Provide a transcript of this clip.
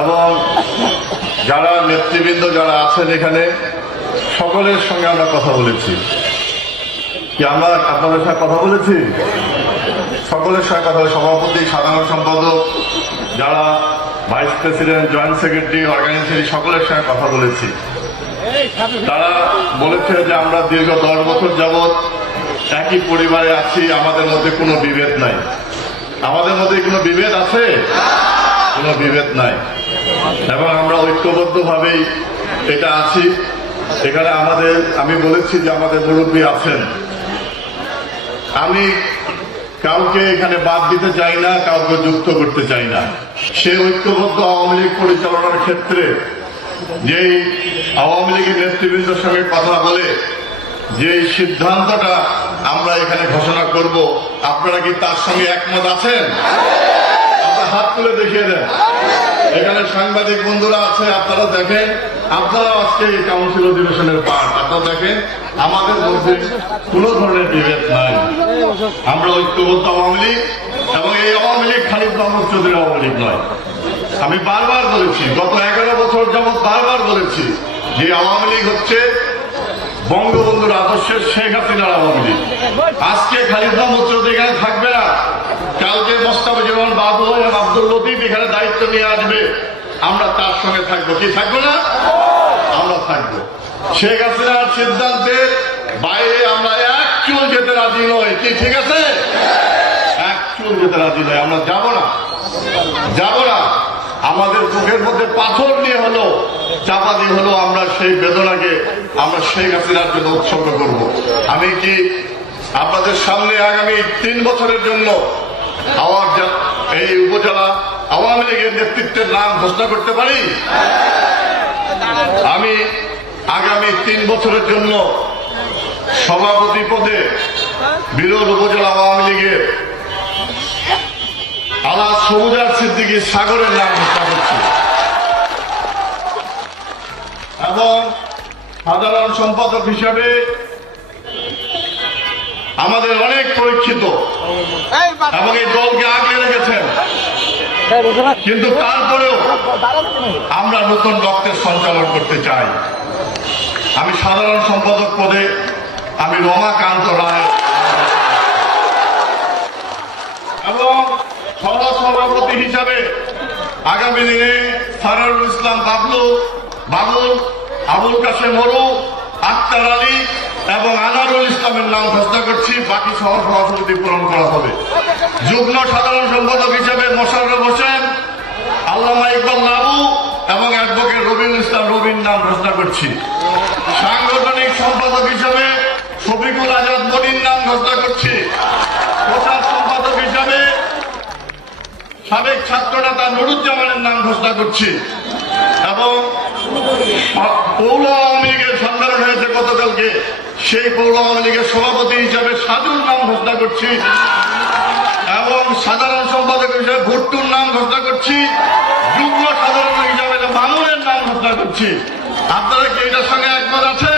এবং যারা নেতৃবৃন্দ যারা আছেন এখানে সকলের সঙ্গে আমরা কথা বলেছি। কি আমরা আপনাদের সাথে কথা বলেছি? সকলের সঙ্গে কথা, সভাপতি, সাধারণ সম্পাদক, যারা vice president, joint secretary, organisation, সকলের সঙ্গে কথা বলেছি। তারা বলেছে যে আমরা দীর্ঘ 10 বছর যাবৎ একই পরিবারে আছি, আমাদের মধ্যে কোনো বিভেদ নাই। আমাদের মধ্যে কোনো বিভেদ আছে? কোনো বিভেদ নাই, এবং আমরা ঐক্যবদ্ধভাবেই এটা আছি। এখানে আমি বলেছি যে আমাদের মুরব্বী আছেন, আমি কাউকে এখানে বাদ দিতে চাই না, কাউকে যুক্ত করতে চাই না। সে ঐক্যবদ্ধ আওয়ামী লীগ পরিচালনার ক্ষেত্রে যেই আওয়ামী লীগের নেতৃবৃন্দের সঙ্গে কথা বলে যে সিদ্ধান্তটা আমরা এখানে ঘোষণা করব, আপনারা কি তার সঙ্গে একমত আছেন? আপনারা হাত তুলে দেখিয়ে দেন। এখানে সাংবাদিক বন্ধুরা আছে, আপনারা দেখেন, আপনারা আজকে এই কাউন্সিল অধিবেশনের পার্ট, আপনারা দেখেন আমাদের মধ্যে কোন ধরনের বিভেদ নাই। আমরা ঐক্যবদ্ধ আওয়ামী লীগ, এবং এই আওয়ামী লীগ খালিদ মাহমুদ চৌধুরী আওয়ামী লীগ নয়। আমি বারবার বলেছি, গত 11 বছর যাবৎ বারবার বলেছি যে আওয়ামী লীগ হচ্ছে বঙ্গবন্ধুর আদর্শের শেখ হাসিনার আওয়ামী লীগ। আজকে খালিদ মাহমুদ চৌধুরী এখানে থাকবে না, কালকে মোস্তাফিজুর রহমান বাবু এবং আব্দুল লতিফ এখানে দায়িত্ব নিয়ে আসবে, আমরা তার সঙ্গে থাকবো। কি থাকবো না? আমরা থাকবো। শেখ হাসিনার সিদ্ধান্তের বাইরে আমরা এক চুল যেতে রাজি নই। কি ঠিক আছে? এক চুল যেতে রাজি নই, আমরা যাব না, যাব না। আমাদের বুকের মধ্যে পাথর নিয়ে হলো, চাপা দিয়ে হলো, আমরা সেই বেদনাকে আমরা শেখ হাসিনার জন্য উৎসর্গ করব। আমি কি আপনাদের সামনে আগামী 3 বছরের জন্য এই উপজেলা আওয়ামী লীগের নেতৃত্বের নাম ঘোষণা করতে পারি? আমি আগামী 3 বছরের জন্য সভাপতি পদে বিরল উপজেলা আওয়ামী লীগের আলাদ সবুজার সিদ্দিকী সাগরের নাম ঘোষণা করছি, এবং সাধারণ সম্পাদক হিসাবে আমাদের অনেক পরীক্ষিত এবং এই দলকে আগলে রেখেছেন, কিন্তু তারপরেও আমরা নতুন রক্তের সঞ্চালন করতে চাই। আমি সাধারণ সম্পাদক পদে আমি রমাকান্ত রায় এবং সহসভাপতি হিসাবে আগামী দিনে সারারুল ইসলাম বাবুল, আবুল কাশেম মরু, আক্তার আলী এবং আনারুল ইসলামের নাম ঘোষণা করছি। বাকি সহসভাপতি পূরণ করা হবে। যুগ্ম সাধারণ সম্পাদক হিসেবে মোশাররফ হোসেন, আল্লামা ইকবাল নাবু এবং অ্যাডভোকেট রবিউল ইসলাম রবির নাম ঘোষণা করছি। সাংগঠনিক সম্পাদক হিসেবে শফিকুল আজাদ মনির নাম ঘোষণা করছি। প্রচার সম্পাদক হিসাবে সাবেক ছাত্র নেতা নুরুজ্জামানের নাম ঘোষণা করছি, এবং পৌর আওয়ামী লীগের সম্মেলন হয়েছে গতকালকে, সেই পৌর আওয়ামী লীগের সভাপতি হিসাবে সাজুর নাম ঘোষণা করছি, এবং সাধারণ সম্পাদক হিসেবে ভুট্টুর নাম ঘোষণা করছি। যুগ্ম সাধারণ হিসাবে মামুনের নাম ঘোষণা করছি। আপনারা কি এটার সঙ্গে একমত আছেন?